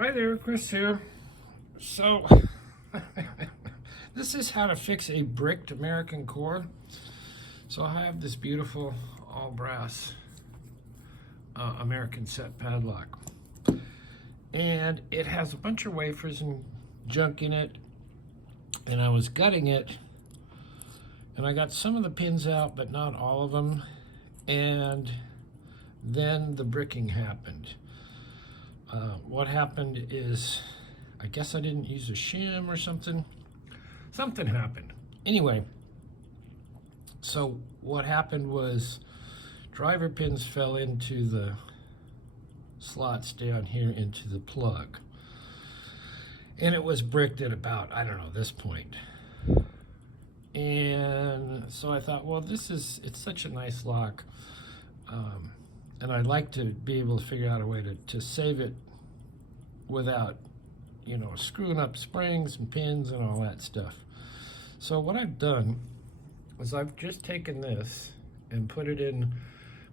Hi there, Chris here. So, this is how to fix a bricked American core. So I have this beautiful all brass American set padlock. And it has a bunch of wafers and junk in it. And I was gutting it. And I got some of the pins out, but not all of them. And then the bricking happened. What happened is, I guess I didn't use a shim or something. Something happened. Anyway, so what happened was driver pins fell into the slots down here into the plug. And it was bricked at about, I don't know, this point. And so I thought, well, it's such a nice lock. And I'd like to be able to figure out a way to save it without, screwing up springs and pins and all that stuff. So what I've done is I've just taken this and put it in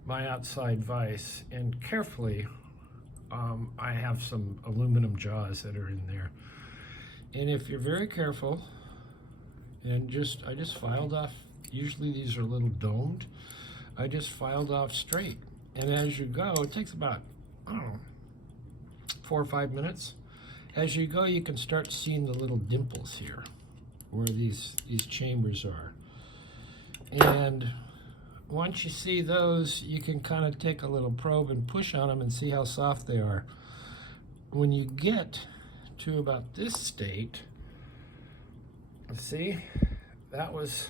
my outside vise, and carefully, I have some aluminum jaws that are in there. And if you're very careful, and I just filed off, usually these are a little domed, I just filed off straight. And as you go, it takes about, I don't know, 4 or 5 minutes. As you go, you can start seeing the little dimples here where these chambers are. And once you see those, you can kind of take a little probe and push on them and see how soft they are. When you get to about this state, see, that was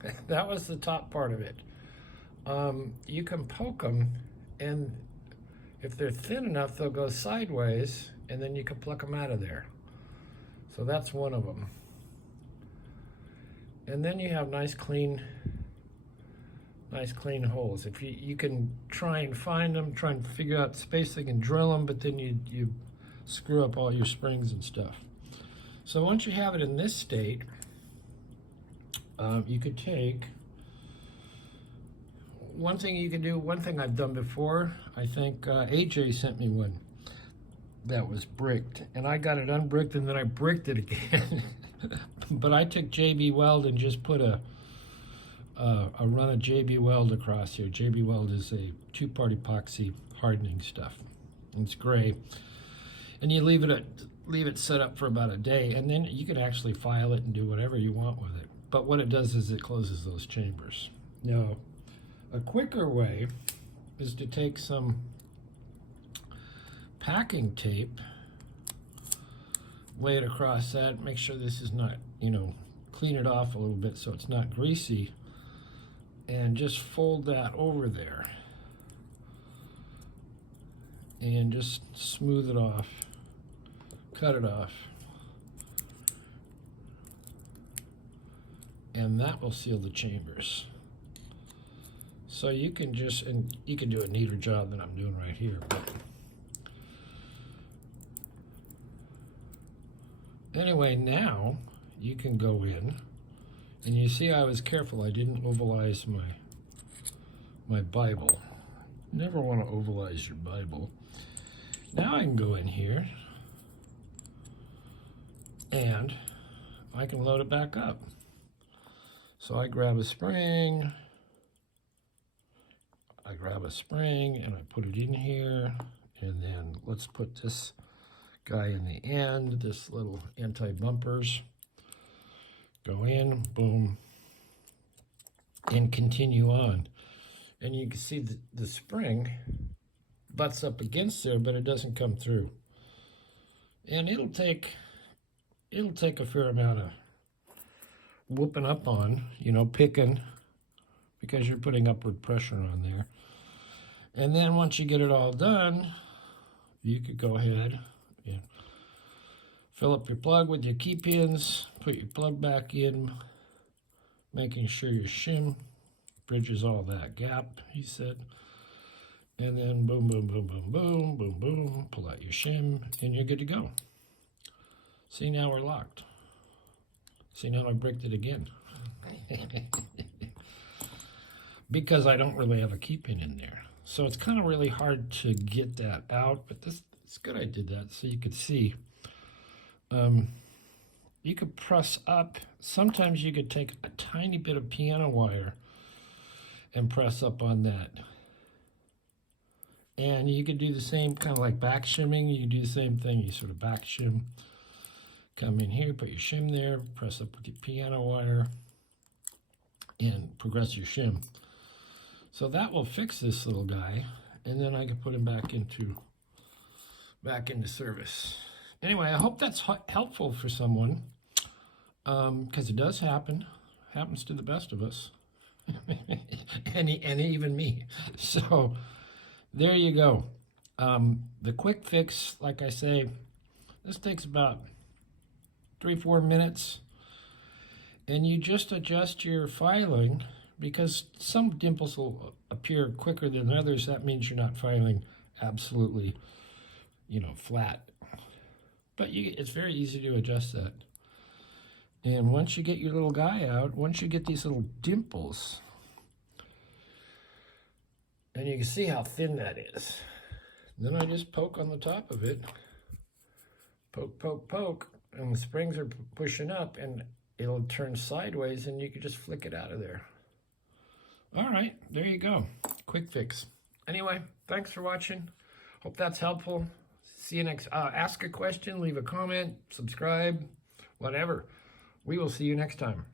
the top part of it. You can poke them, and if they're thin enough, they'll go sideways, and then you can pluck them out of there. So that's one of them. And then you have nice clean holes. If you can try and find them, try and figure out spacing and drill them, but then you screw up all your springs and stuff. So once you have it in this state, you could take, one thing I've done before, I think AJ sent me one that was bricked, and I got it unbricked and then I bricked it again. But I took JB Weld and just put a run of JB Weld across here. JB Weld is a 2-part epoxy hardening stuff. It's gray. And you leave it set up for about a day, and then you can actually file it and do whatever you want with it. But what it does is it closes those chambers. Now, a quicker way is to take some packing tape, lay it across that, make sure this is not, clean it off a little bit so it's not greasy, and just fold that over there. And just smooth it off, cut it off. And that will seal the chambers. So you can do a neater job than I'm doing right here. But anyway, now you can go in, and you see I was careful. I didn't ovalize my Bible. Never want to ovalize your Bible. Now I can go in here, and I can load it back up. So I grab a spring, and I put it in here, and then let's put this guy in the end, this little anti-bumpers. Go in, boom, and continue on. And you can see the spring butts up against there, but it doesn't come through. And it'll take a fair amount of whooping up on, picking, because you're putting upward pressure on there. And then once you get it all done, you could go ahead and fill up your plug with your key pins, put your plug back in, making sure your shim bridges all that gap, he said. And then boom, boom, boom, boom, boom, boom, boom, pull out your shim, and you're good to go. See, now we're locked. See, now I bricked it again. Because I don't really have a key pin in there. So it's kind of really hard to get that out, but It's good I did that so you could see. You could press up. Sometimes you could take a tiny bit of piano wire and press up on that. And you could do the same, kind of like back shimming. You can do the same thing. You sort of back shim. Come in here, put your shim there, press up with your piano wire, and progress your shim. So that will fix this little guy, and then I can put him back into service. Anyway, I hope that's helpful for someone, because it does happen. Happens to the best of us, and even me. So there you go. The quick fix, like I say, this takes about 3-4 minutes, and you just adjust your filing, because some dimples will appear quicker than others. That means you're not filing absolutely, flat. But it's very easy to adjust that. And once you get your little guy out, once you get these little dimples, and you can see how thin that is, then I just poke on the top of it. Poke, poke, poke. And the springs are pushing up, and it'll turn sideways, and you can just flick it out of there. All right, there you go. Quick fix. Anyway, thanks for watching. Hope that's helpful. See you next. Ask a question, leave a comment, subscribe, whatever. We will see you next time.